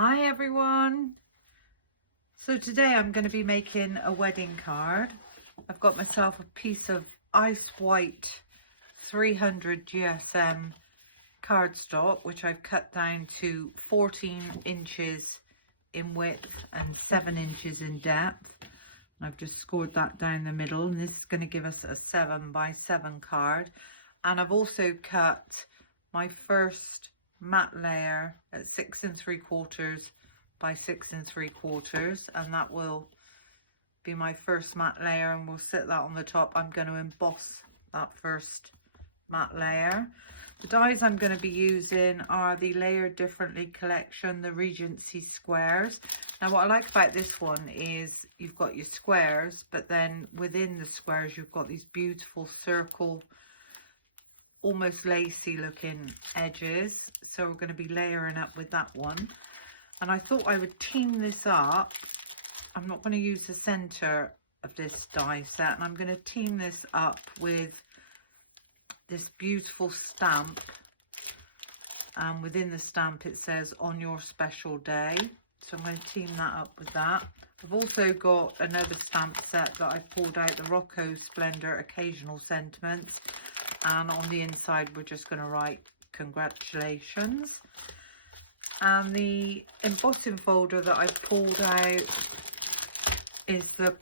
Hi everyone. So today I'm going to be making a wedding card. I've got myself a piece of ice white 300 GSM cardstock, which I've cut down to 14 inches in width and 7 inches in depth. I've just scored that down the middle, and this is going to give us a 7 by 7 card. And I've also cut my first matte layer at 6 3/4 by 6 3/4, and that will be my first matte layer, and we'll sit that on the top. I'm going to emboss that first matte layer. The dies I'm going to be using are the Layered Differently collection, the Regency squares. Now what I like about this one is you've got your squares, but then within the squares you've got these beautiful circle, almost lacy looking edges. So we're going to be layering up with that one, and I thought I would team this up. I'm not going to use the center of this die set, and I'm going to team this up with this beautiful stamp, and within the stamp it says "on your special day," so I'm going to team that up with that. I've also got another stamp set that I've pulled out, the Rocco Splendor Occasional Sentiments, and on the inside we're just going to write congratulations. And the embossing folder that I've pulled out is the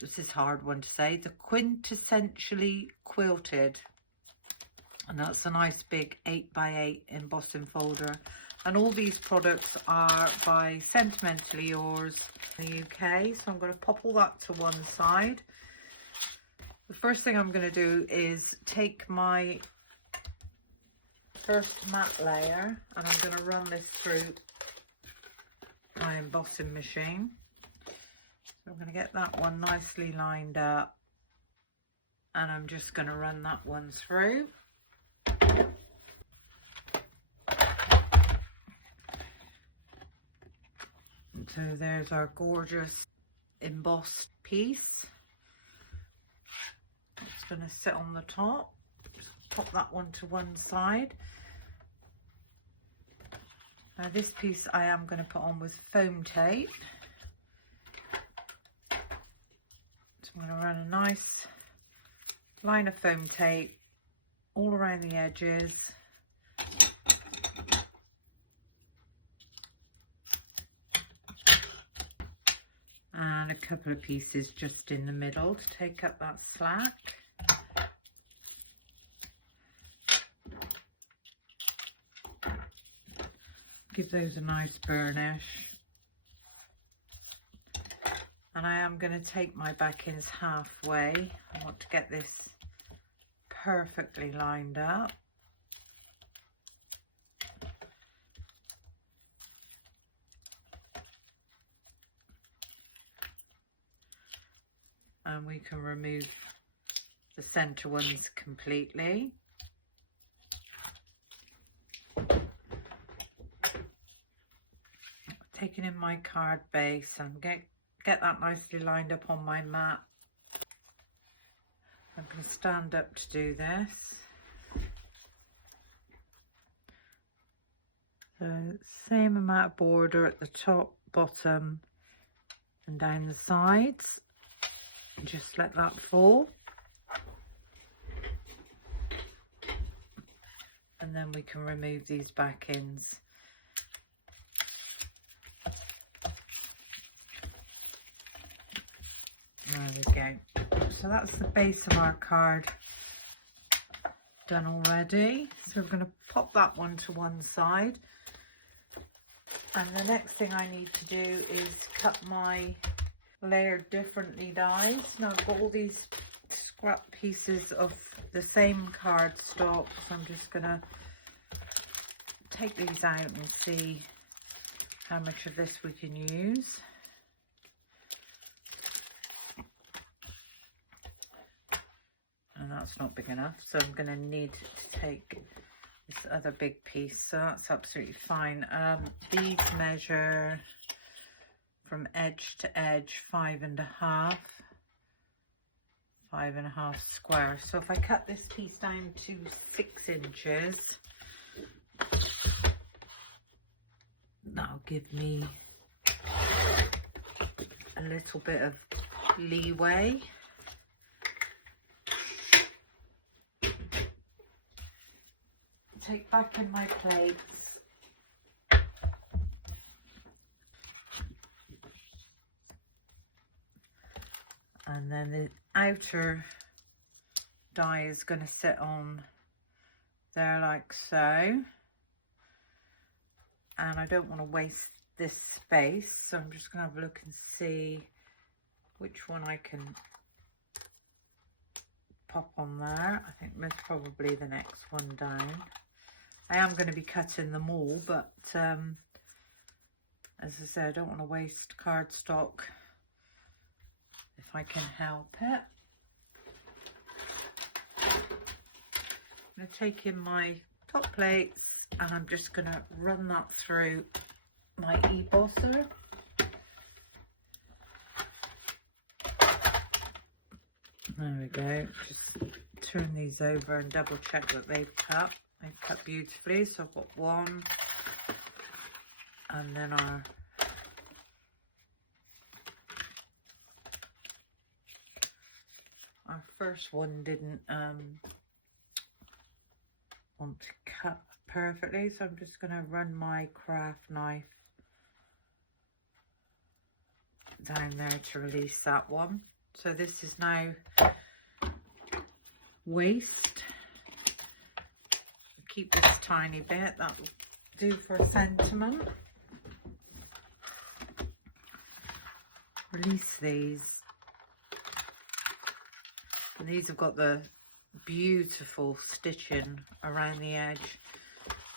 this is a hard one to say, the Quintessentially Quilted, and that's a nice big 8 by 8 embossing folder. And all these products are by Sentimentally Yours in the UK. So I'm going to pop all that to one side. The first thing I'm going to do is take my first matte layer, and I'm going to run this through my embossing machine. So I'm going to get that one nicely lined up, and I'm just going to run that one through. So there's our gorgeous embossed piece. It's going to sit on the top. Just pop that one to one side. Now this piece I am going to put on with foam tape. So I'm going to run a nice line of foam tape all around the edges. And a couple of pieces just in the middle to take up that slack. Give those a nice burnish. And I am going to take my backings halfway. I want to get this perfectly lined up. And we can remove the center ones completely. Taking in my card base and get that nicely lined up on my mat. I'm going to stand up to do this. The same amount of border at the top, bottom and down the sides. Just let that fall, and then we can remove these backings. There we go. So that's the base of our card done already. So we're going to pop that one to one side, and the next thing I need to do is cut my Layered Differently dies. Now I've got all these scrap pieces of the same cardstock, so I'm just going to take these out and see how much of this we can use. And that's not big enough, so I'm going to need to take this other big piece, so that's absolutely fine. These measure from edge to edge 5.5 squares. So if I cut this piece down to 6 inches, That'll give me a little bit of leeway. Take back in my plates. And then the outer die is going to sit on there like so. And I don't want to waste this space, so I'm just going to have a look and see which one I can pop on there. I think most probably the next one down. I am going to be cutting them all, but as I say, I don't want to waste cardstock if I can help it. I'm going to take in my top plates and I'm just going to run that through my embosser. There we go. Just turn these over and double check that they've cut. They've cut beautifully. So I've got one, and then our first one didn't want to cut perfectly, so I'm just going to run my craft knife down there to release that one. So this is now waste. Keep this tiny bit, that'll do for sentiment. Release these. And these have got the beautiful stitching around the edge.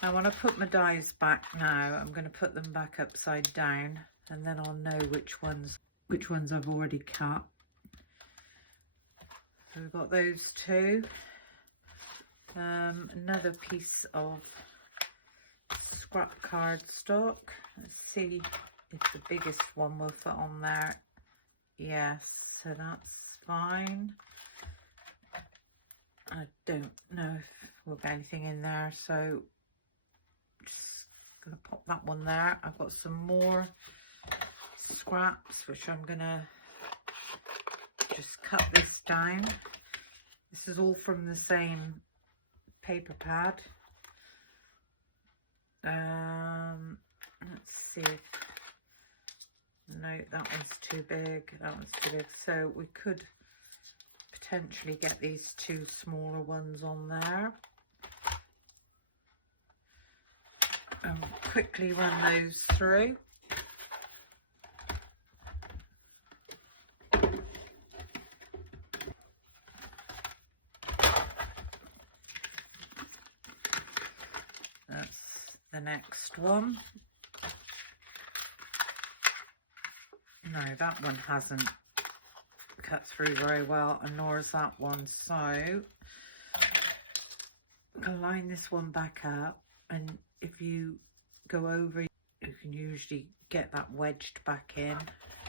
Now when I put my dies back now, I'm going to put them back upside down, and then I'll know which ones I've already cut. So we've got those two. Another piece of scrap cardstock. Let's see if the biggest one will fit on there. Yes, so that's fine. I don't know if we'll get anything in there, so just gonna pop that one there. I've got some more scraps which I'm gonna just cut this down. This is all from the same paper pad. Let's see if, no, that one's too big, that one's too big, so we could potentially get these two smaller ones on there and quickly run those through. That's the next one. No, that one hasn't cut through very well, and nor is that one, so I'm going to line this one back up, and if you go over, you can usually get that wedged back in. I'm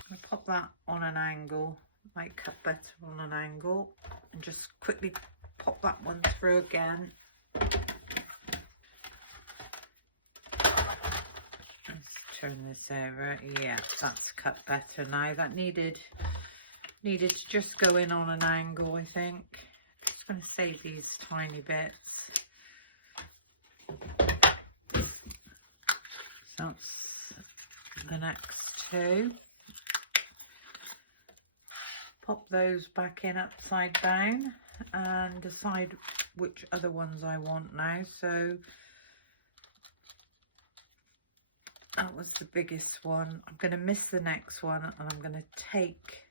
going to pop that on an angle, might cut better on an angle, and just quickly pop that one through again. Let's turn this over. Yeah, that's cut better now. That needed to just go in on an angle, I think. Just going to save these tiny bits. So that's the next two. Pop those back in upside down and decide which other ones I want now. So that was the biggest one. I'm going to miss the next one, and I'm going to take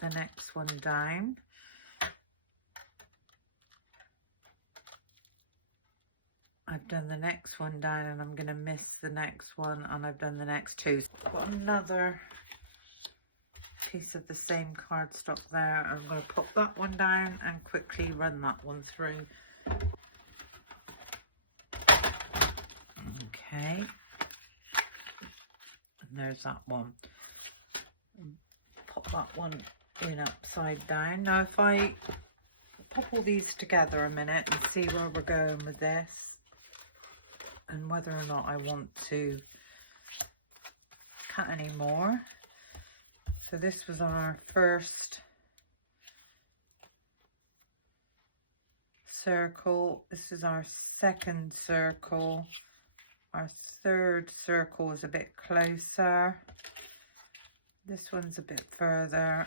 the next one down. I've done the next one down, and I'm going to miss the next one, and I've done the next two. I've got another piece of the same cardstock there. I'm going to pop that one down and quickly run that one through. Okay, and there's that one. Pop that one in upside down. Now if I pop all these together a minute and see where we're going with this, and whether or not I want to cut any more. So this was our first circle. This is our second circle. Our third circle is a bit closer. This one's a bit further.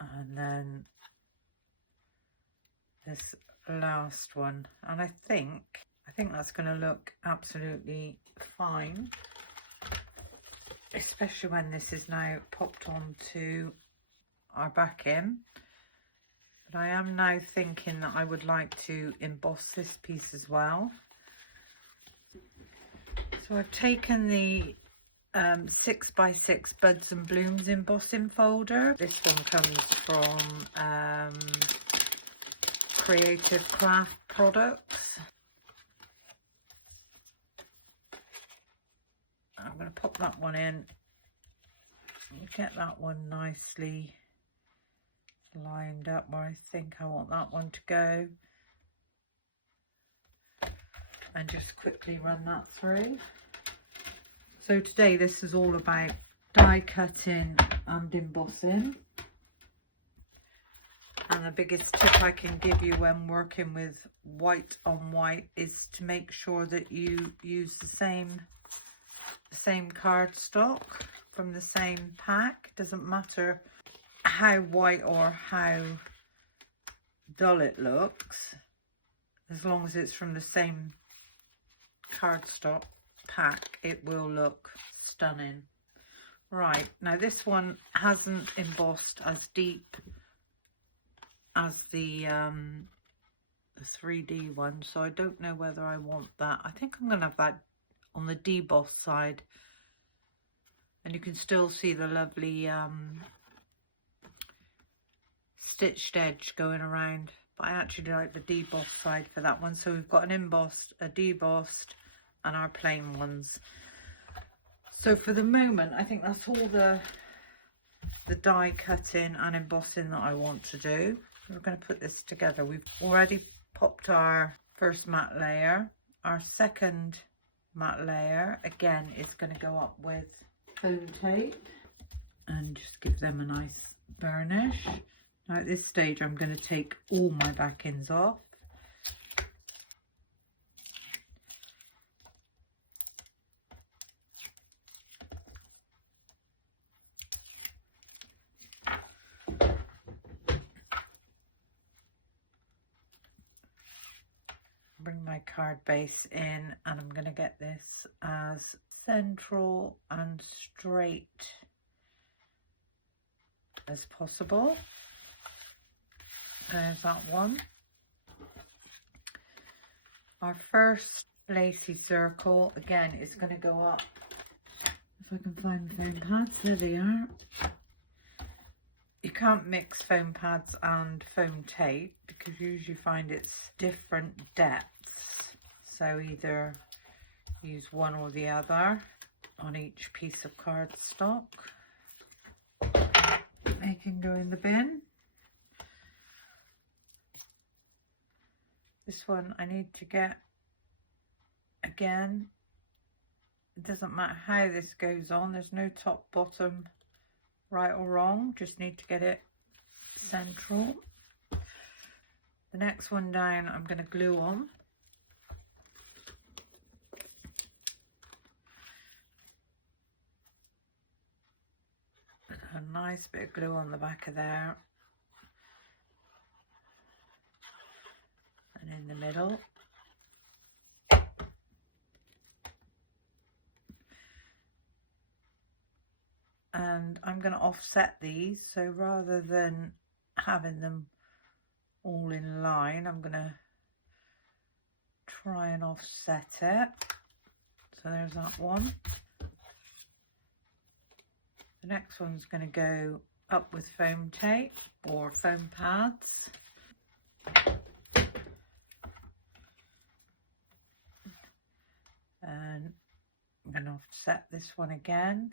And then this last one. And I think that's going to look absolutely fine, especially when this is now popped onto our backing. But I am now thinking that I would like to emboss this piece as well. So I've taken the 6x6 Buds and Blooms embossing folder. This one comes from Creative Craft Products. I'm going to pop that one in. Get that one nicely lined up where I think I want that one to go. And just quickly run that through. So today this is all about die cutting and embossing. And the biggest tip I can give you when working with white on white is to make sure that you use the same cardstock from the same pack. Doesn't matter how white or how dull it looks, as long as it's from the same cardstock pack, it will look stunning. Right, now this one hasn't embossed as deep as the 3D one, so I don't know whether I want that. I think I'm going to have that on the deboss side, and you can still see the lovely stitched edge going around, but I actually like the deboss side for that one. So we've got an embossed, a debossed, and our plain ones. So for the moment, I think that's all the die cutting and embossing that I want to do. We're going to put this together. We've already popped our first matte layer. Our second matte layer, again, is going to go up with foam tape and just give them a nice burnish. Now at this stage, I'm going to take all my backings off. Bring my card base in, and I'm going to get this as central and straight as possible. There's that one. Our first lacy circle, again, is going to go up. If I can find the foam pads, there they are. You can't mix foam pads and foam tape because you usually find it's different depths. So either use one or the other on each piece of cardstock. They can go in the bin. This one I need to get, again, it doesn't matter how this goes on, there's no top, bottom, right or wrong, just need to get it central. The next one down I'm going to glue on. A nice bit of glue on the back of there. And in the middle. And I'm going to offset these, so rather than having them all in line, I'm going to try and offset it. So there's that one. The next one's going to go up with foam tape or foam pads. And I'm going to offset this one again.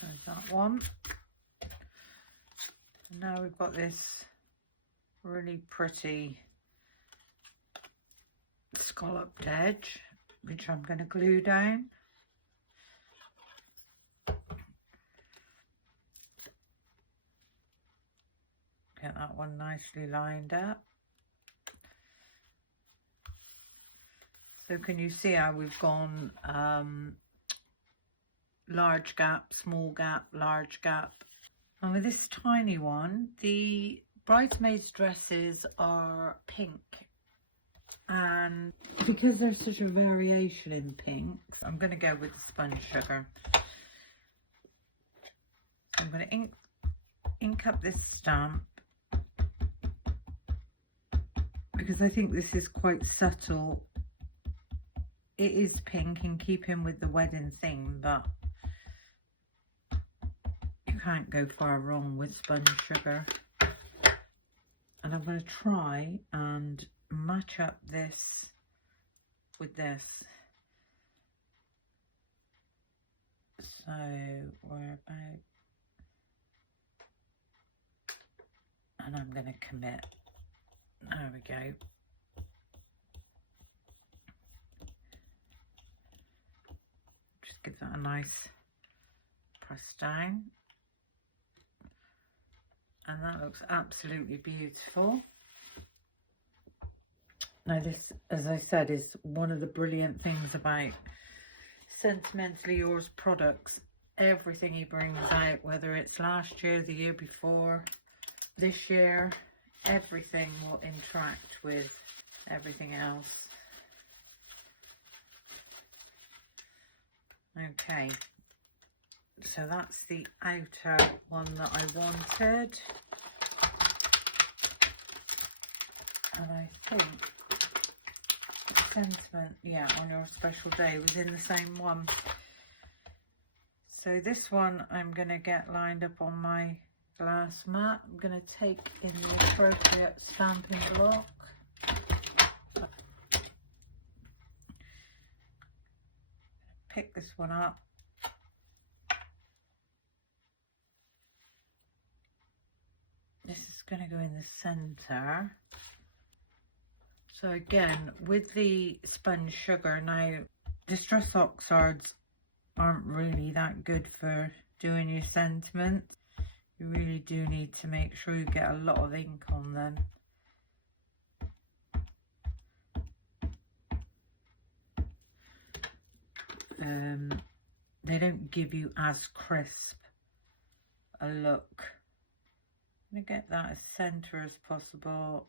There's that one. And now we've got this really pretty scalloped edge, which I'm going to glue down. Get that one nicely lined up. So can you see how we've gone large gap, small gap, large gap. And with this tiny one, the bridesmaids' dresses are pink. And because there's such a variation in pinks, I'm going to go with the sponge sugar. I'm going to ink up this stamp because I think this is quite subtle. It is pink in keeping with the wedding theme, but you can't go far wrong with sponge sugar. And I'm going to try and match up this with this. So we're about, and I'm going to commit. There we go. Just give that a nice press down. And that looks absolutely beautiful. Now this, as I said, is one of the brilliant things about Sentimentally Yours products. Everything he brings out, whether it's last year, the year before, this year, everything will interact with everything else. Okay, so that's the outer one that I wanted. And I think Sentiment, yeah, on Your Special Day was in the same one. So this one I'm going to get lined up on my glass mat. I'm going to take in the appropriate stamping block. Pick this one up. This is going to go in the center. So again, with the sponge sugar, now Distress Oxides aren't really that good for doing your sentiments. You really do need to make sure you get a lot of ink on them. They don't give you as crisp a look. I'm going to get that as center as possible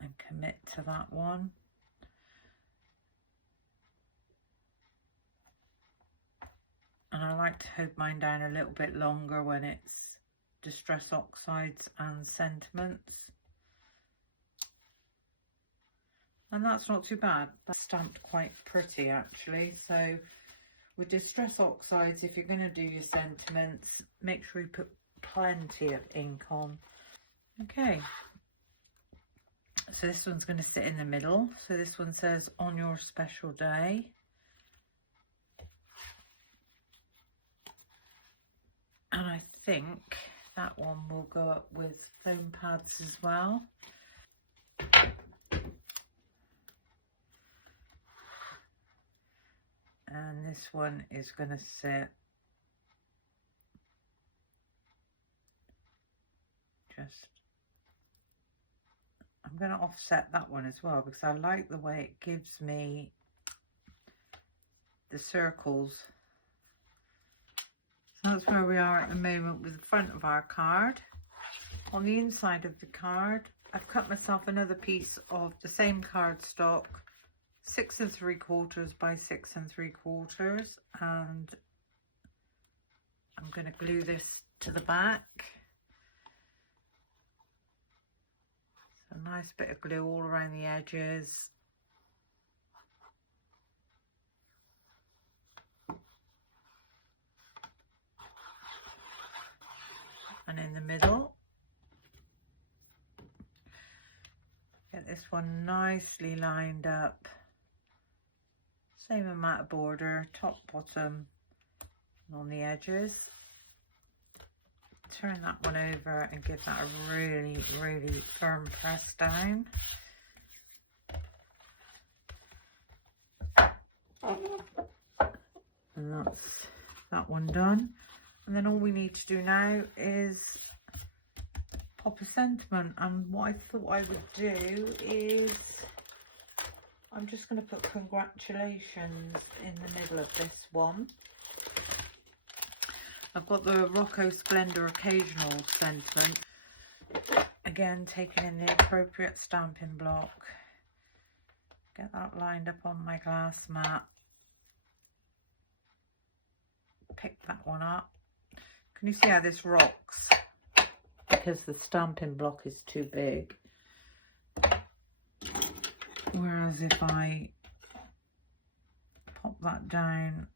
and commit to that one. And I like to hold mine down a little bit longer when it's Distress Oxides and Sentiments. And that's not too bad. That's stamped quite pretty actually. So with Distress Oxides, if you're going to do your sentiments, make sure you put plenty of ink on. Okay. So this one's going to sit in the middle. So this one says On Your Special Day. And I think that one will go up with foam pads as well. And this one is going to sit just, I'm going to offset that one as well because I like the way it gives me the circles. So that's where we are at the moment with the front of our card. On the inside of the card, I've cut myself another piece of the same cardstock, 6 3/4 by 6 3/4, and I'm going to glue this to the back. So a nice bit of glue all around the edges. And in the middle, get this one nicely lined up. Same amount of border, top, bottom, and on the edges. Turn that one over and give that a really, really firm press down. And that's that one done. And then all we need to do now is pop a sentiment, and what I thought I would do is I'm just going to put congratulations in the middle of this one. I've got the Rocco Splendor Occasional sentiment. Again, taking in the appropriate stamping block. Get that lined up on my glass mat. Pick that one up. Can you see how this rocks? Because the stamping block is too big. Whereas if I pop that down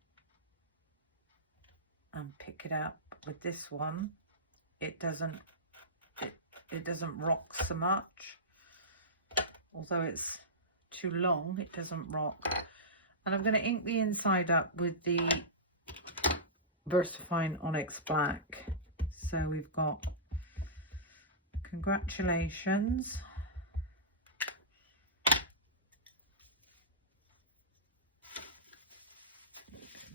and pick it up with this one, it doesn't rock so much. Although it's too long, it doesn't rock. And I'm going to ink the inside up with the VersaFine Onyx Black. So we've got congratulations.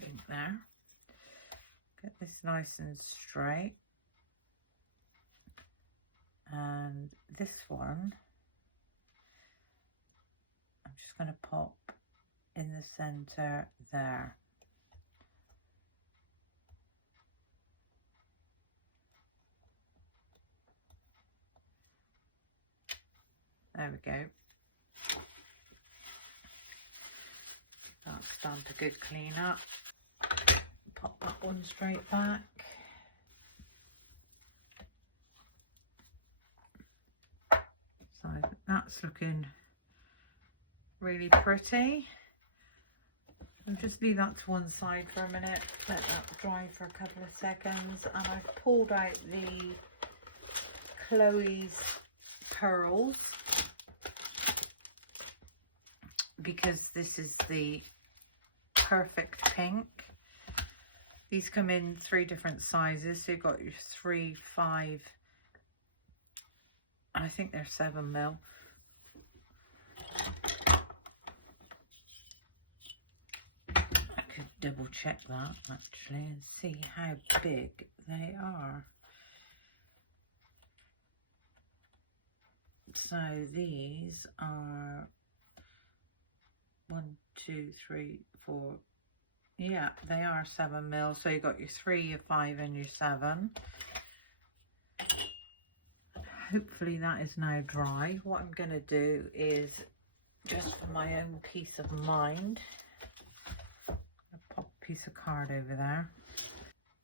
Ink there. Get this nice and straight. And this one, I'm just going to pop in the center there. There we go. That stamp a good clean up. Pop that one straight back. So that's looking really pretty. I'll just leave that to one side for a minute, let that dry for a couple of seconds, and I've pulled out the Chloe's pearls because this is the perfect pink. These come in 3 different sizes, so you've got your 3, 5, and I think they're 7mm. I could double check that actually and see how big they are. So these are 1, 2, 3, 4. Yeah, they are 7mm. So you got your 3, your 5, and your 7. Hopefully that is now dry. What I'm going to do is, just for my own peace of mind, I'll pop a piece of card over there,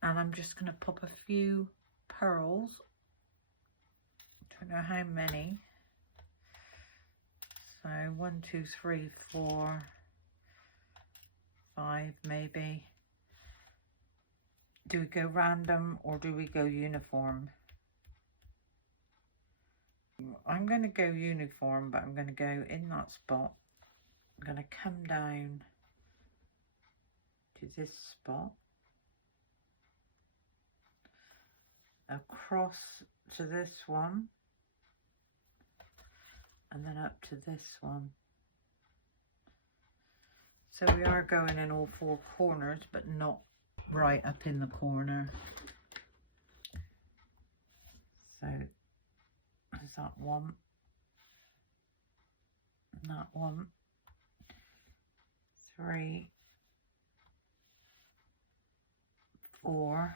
and I'm just going to pop a few pearls. I don't know how many. So 1, 2, 3, 4, 5 maybe. Do we go random or do we go uniform? I'm going to go uniform, but I'm going to go in that spot. I'm going to come down to this spot, across to this one, and then up to this one. So we are going in all 4 corners, but not right up in the corner. So there's that one, and that one, 3, 4.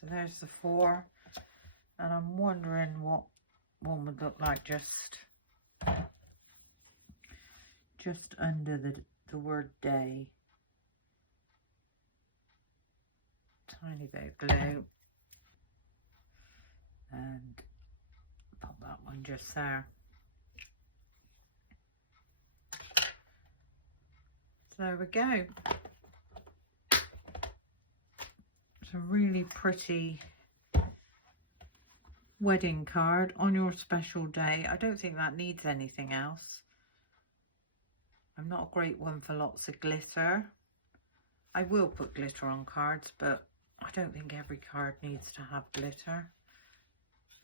So there's the 4, and I'm wondering what one would look like just under the word day. Tiny bit of glue, and pop that one just there. So there we go. It's a really pretty wedding card on your special day. I don't think that needs anything else. I'm not a great one for lots of glitter. I will put glitter on cards, but I don't think every card needs to have glitter.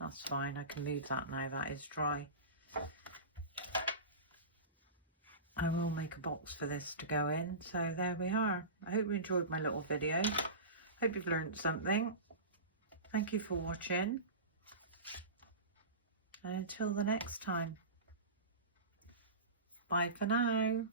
That's fine, I can move that now, that is dry. I will make a box for this to go in, so there we are. I hope you enjoyed my little video. Hope you've learned something. Thank you for watching. And until the next time, bye for now.